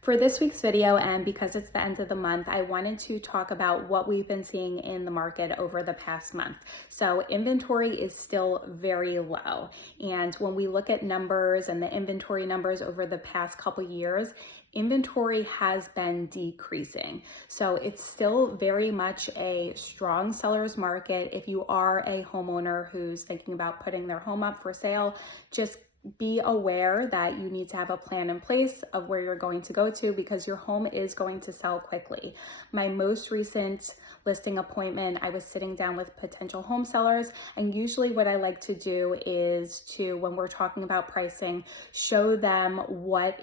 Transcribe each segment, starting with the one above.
For this week's video, and because it's the end of the month, I wanted to talk about what we've been seeing in the market over the past month. So inventory is still very low. And when we look at numbers and the inventory numbers over the past couple years, inventory has been decreasing. So it's still very much a strong seller's market. If you are a homeowner who's thinking about putting their home up for sale, just be aware that you need to have a plan in place of where you're going to go to because your home is going to sell quickly. My most recent listing appointment, I was sitting down with potential home sellers, and usually what I like to do is when we're talking about pricing, show them what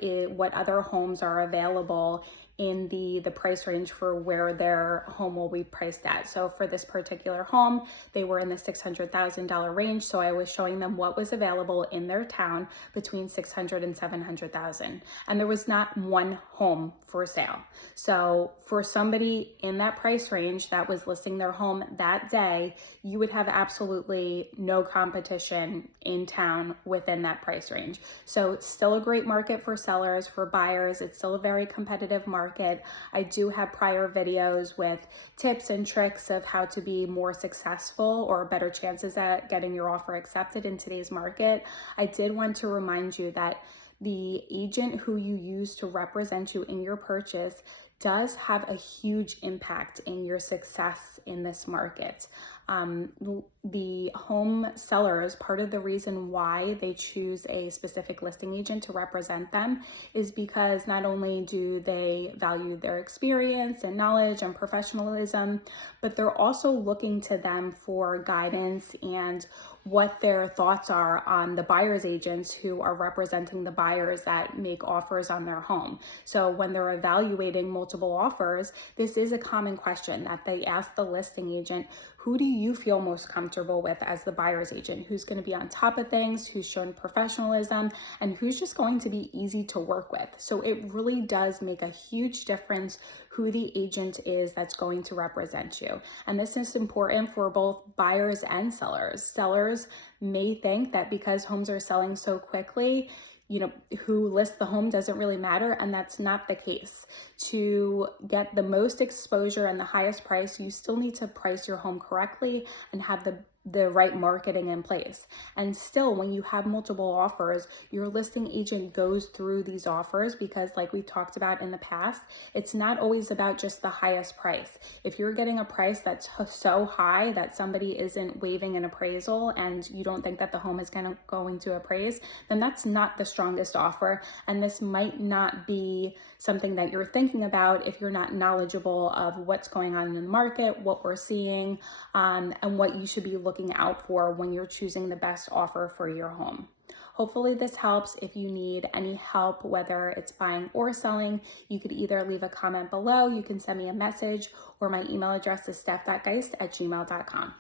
other homes are available in the price range for where their home will be priced at. So for this particular home, they were in the $600,000 range. So I was showing them what was available in their town between $600,000 and $700,000. And there was not one home for sale. So for somebody in that price range that was listing their home that day, you would have absolutely no competition in town within that price range. So it's still a great market for sellers, for buyers. It's still a very competitive market. I do have prior videos with tips and tricks of how to be more successful or better chances at getting your offer accepted in today's market. I did want to remind you that the agent who you use to represent you in your purchase does have a huge impact in your success in this market. The home sellers, part of the reason why they choose a specific listing agent to represent them is because not only do they value their experience and knowledge and professionalism, but they're also looking to them for guidance and what their thoughts are on the buyer's agents who are representing the buyers that make offers on their home. So when they're evaluating multiple offers, this is a common question that they ask the listing agent: who do you feel most comfortable with as the buyer's agent? Who's going to be on top of things, who's shown professionalism, and who's just going to be easy to work with? So it really does make a huge difference who the agent is that's going to represent you. And this is important for both buyers and sellers. Sellers may think that because homes are selling so quickly, who lists the home doesn't really matter, and that's not the case. To get the most exposure and the highest price, you still need to price your home correctly and have the right marketing in place. And still, when you have multiple offers, your listing agent goes through these offers because, like we talked about in the past, it's not always about just the highest price. If you're getting a price that's so high that somebody isn't waiving an appraisal and you don't think that the home is going to appraise, then that's not the strongest offer. And this might not be something that you're thinking about if you're not knowledgeable of what's going on in the market, what we're seeing, and what you should be looking out for when you're choosing the best offer for your home. Hopefully this helps. If you need any help, whether it's buying or selling, you could either leave a comment below, you can send me a message, or my email address is steph.geist@gmail.com.